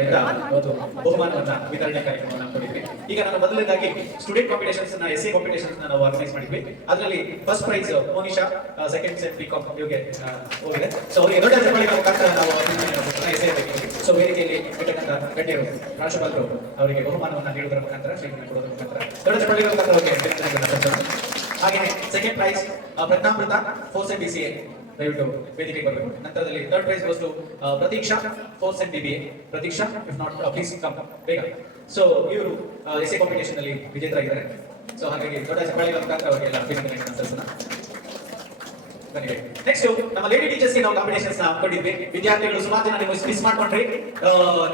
ಕಡೆಯಿಂದ ಒಂದು ಬಹುಮಾನವನ್ನ ವಿತರಣೆ ಕಾರ್ಯಕ್ರಮವನ್ನು ಹಮ್ಮಿಕೊಂಡಿದ್ವಿ. ಈಗ ನಾನು ಮೊದಲನೇದಾಗಿ ಸ್ಟೂಡೆಂಟ್ ಕಾಂಪಿಟೇಷನ್ಸ್ ನ ಎಸ್ಎ ಕಾಂಪಿಟೇಷನ್ಸ್ ನಾವು ಆರ್ಗನೈಸ್ ಮಾಡಿದ್ವಿ. ಅದರಲ್ಲಿ ಫಸ್ಟ್ ಪ್ರೈಸ್ ಮೋನಿಶಾ ಸೆಕೆಂಡ್ ಸೆಟ್ ಬಿಕಾಂ ಇವರಿಗೆ ಹೋಗಿದೆ. ಸೊ ಅವರಿಗೆ ದೊಡ್ಡ ಚಪ್ಪಾಳೆಗಳ ಮುಖಾಂತರ ನಾವು ಎಸ್ಎ ಸೊ ವೇದಿಕೆಯಲ್ಲಿ ಇರ್ತಕ್ಕಂಥ ಗಣ್ಯರು ಪ್ರಾಂಶುಪಾಲರು ಅವರಿಗೆ ಬಹುಮಾನವನ್ನ ನೀಡುವುದರ ಮುಖಾಂತರ ಶ್ರೀಮಂತ ಕೊಡುವುದರ ಮುಖಾಂತರ ದೊಡ್ಡ ಚಪ್ಪಾಳೆಗಳ ಮುಖಾಂತರ ಅವರಿಗೆ ಹಾಗೆಯೇ ಸೆಕೆಂಡ್ ಪ್ರೈಸ್ ಪ್ರಜ್ಞಾಮೃತ 4 BCA ದಯವಿಟ್ಟು ವೇದಿಕೆಗೆ ಬರಬೇಕು. ನಂತರದಲ್ಲಿ third prize goes to Pratiksha 4 BBA. Pratiksha if not please come ಬೇಗ. ಸೊ ಇವರು ಎಸ್ಎ ಕಾಂಪಿಟೇಷನ್ ಅಲ್ಲಿ ವಿಜೇತರಾಗಿದ್ದಾರೆ. ಸೊ ಹಾಗಾಗಿ ದೊಡ್ಡ ಚಪ್ಪಾಳೆಗಳ ಮುಖಾಂತರ ಅವರಿಗೆಲ್ಲ ಅಭಿನಂದನೆಗಳನ್ನು ಸಲ್ಲಿಸೋಣ. ನೆಕ್ಸ್ಟ್ ನಮ್ಮ ಲೇಡಿ ಟೀಚರ್ಸ್ ಗೆ ನಾವು ಕಾಂಪಿಟೇಷನ್ಸ್ ನ ಹಮ್ಮಿಕೊಂಡಿದ್ವಿ. ವಿದ್ಯಾರ್ಥಿಗಳು ಸುಮಾರು ಜನ ನೀವು ಮಿಸ್ ಮಾಡ್ಕೊಂಡ್ರಿ.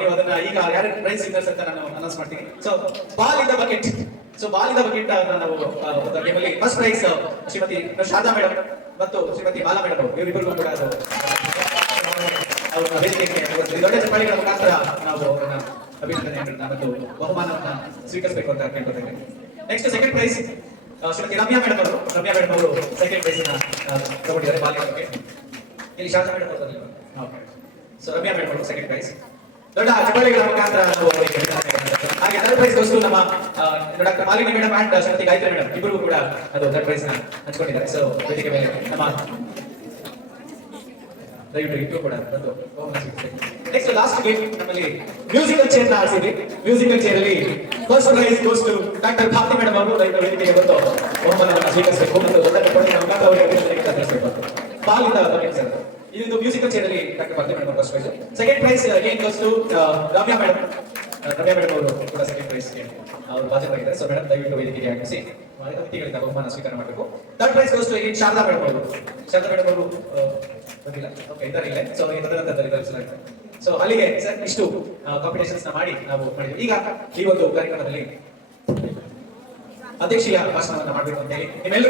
ನೀವು ಅದನ್ನ ಈಗ ಯಾರು ಪ್ರೈಸ್ ವಿನ್ನರ್ಸ್ ಅಂತ ನಾನು ಅನೌನ್ಸ್ ಮಾಡ್ತೀನಿ. So ball in the bucket. So ball in the bucket ನಾವು ಗೇಮಲ್ಲಿ first prize Shrimati Sharada madam ಮತ್ತು ಶ್ರೀಮತಿ ಬಾಲಾ ಮೇಡಮ್ ಇವರಿಬ್ಬರಿಗೂ ಕೂಡ ಅವರ ವೇದಿಕೆಗೆ ದೊಡ್ಡ ಚಪ್ಪಾಳೆಗಳ ಮುಖಾಂತರ ನಾವು ಅವರನ್ನ ಅಭಿನಂದನೆಗಳನ್ನ ಮತ್ತು ಬಹುಮಾನವನ್ನ ಸ್ವೀಕರಿಸಬೇಕು ಅಂತ ಕೇಳ್ಕೊತೇವೆ. Next second prize Shrimati Ramya madam ಅವರು ಸೆಕೆಂಡ್ ಪ್ರೈಸ್ ತಗೊಂಡಿದ್ದಾರೆ ಬಾಲಿನ ಬಗ್ಗೆ. ಇಲ್ಲಿ ಶಾರದಾ ಮೇಡಮ್ ಅವರು ಸೊ ರಮ್ಯಾ ಮೇಡಮ್ ಅವರು ಸೆಕೆಂಡ್ ಪ್ರೈಸ್. ದೊಡ್ಡ ಚಪ್ಪಾಳೆಗಳ ಮುಖಾಂತರ ನಾವು ಅವರಿಗೆ ಹಾಗೆ ಥರ್ಡ್ ಪ್ರೈಸ್ ಗೋಸ್ಕರ ನಮ್ಮ doctor Malini madam and Shrimati Gayatri madam ಇಬ್ಬರು ಕೂಡ ಅದು ಥರ್ಡ್ ಪ್ರೈಸ್ ನ ಹಂಚಿಕೊಂಡಿದ್ದಾರೆ. ಸೊ ವೇದಿಕೆ ಮೇಲೆ ನಮ್ಮ ದಯವಿಟ್ಟು ಇಟ್ಟು ಕೂಡ ಬಂದು ನೆಕ್ಸ್ಟ್ ಲಾಸ್ಟ್ ಗೇಮ್ ನಮ್ಮಲ್ಲಿ ಮ್ಯೂಸಿಕಲ್ ಚೇರ್ ನ ಆಡಿಸಿದ್ವಿ. ಮ್ಯೂಸಿಕಲ್ ಚೇರ್ ಅಲ್ಲಿ first prize goes to doctor Bharati madam ಅವರು ದಯವಿಟ್ಟು ವೇದಿಕೆಗೆ ಬಂದು ಬಹುಮಾನವನ್ನು ಸ್ವೀಕರಿಸಬೇಕು ಮತ್ತು ದೊಡ್ಡ ಚಪ್ಪಾಳೆಗಳ ಮುಖಾಂತರ ಅವರಿಗೆ ಅಭಿನಂದನೆಗಳನ್ನು ಸಲ್ಲಿಸಬೇಕು. ಬಾಲಿಂದ ಬಕೆಟ್ ಸರ್ ಇದು ಮ್ಯೂಸಿಕಲ್ ಚೇರ್ ಅಲ್ಲಿ doctor Bharati madam first prize. Second prize again goes to Ramya madam ಅವರು ಕೂಡ ಸೆಕೆಂಡ್ ಪ್ರೈಸ್ ಅವರು ಭಾಜನರಾಗಿದ್ದಾರೆ. ಸೊ ಮೇಡಮ್ ದಯವಿಟ್ಟು ವೇದಿಕೆಗೆ ಆಗಮಿಸಿ ಅತಿಥಿಗಳಿಂದ ಬಹುಮಾನ ಸ್ವೀಕಾರ ಮಾಡಬೇಕು. Third prize goes to Sharada madam ಅವರು. ಶಾರದಾ ಮೇಡಮ್ ಅವರು ಬಂದಿಲ್ಲ, ಓಕೆ ಇದ್ದಾರೆ ಇಲ್ಲೇ. ಸೊ ಅವರಿಗೆ ತದನಂತರದಲ್ಲಿ ಕಳಿಸಲಾಗಿದೆ. ಸೊ ಅಲ್ಲಿಗೆ ಸರ್ ಇಷ್ಟು ಕಾಂಪಿಟೇಷನ್ಸ್ ನ ಮಾಡಿ ನಾವು ಮಾಡಿದ್ವಿ. ಈಗ ಈ ಒಂದು ಕಾರ್ಯಕ್ರಮದಲ್ಲಿ ಅಧ್ಯಕ್ಷೀಯ ಭಾಷಣವನ್ನು ಮಾಡಬೇಕು ಅಂತ ಹೇಳಿ ನಿಮ್ಮೆಲ್ಲರೂ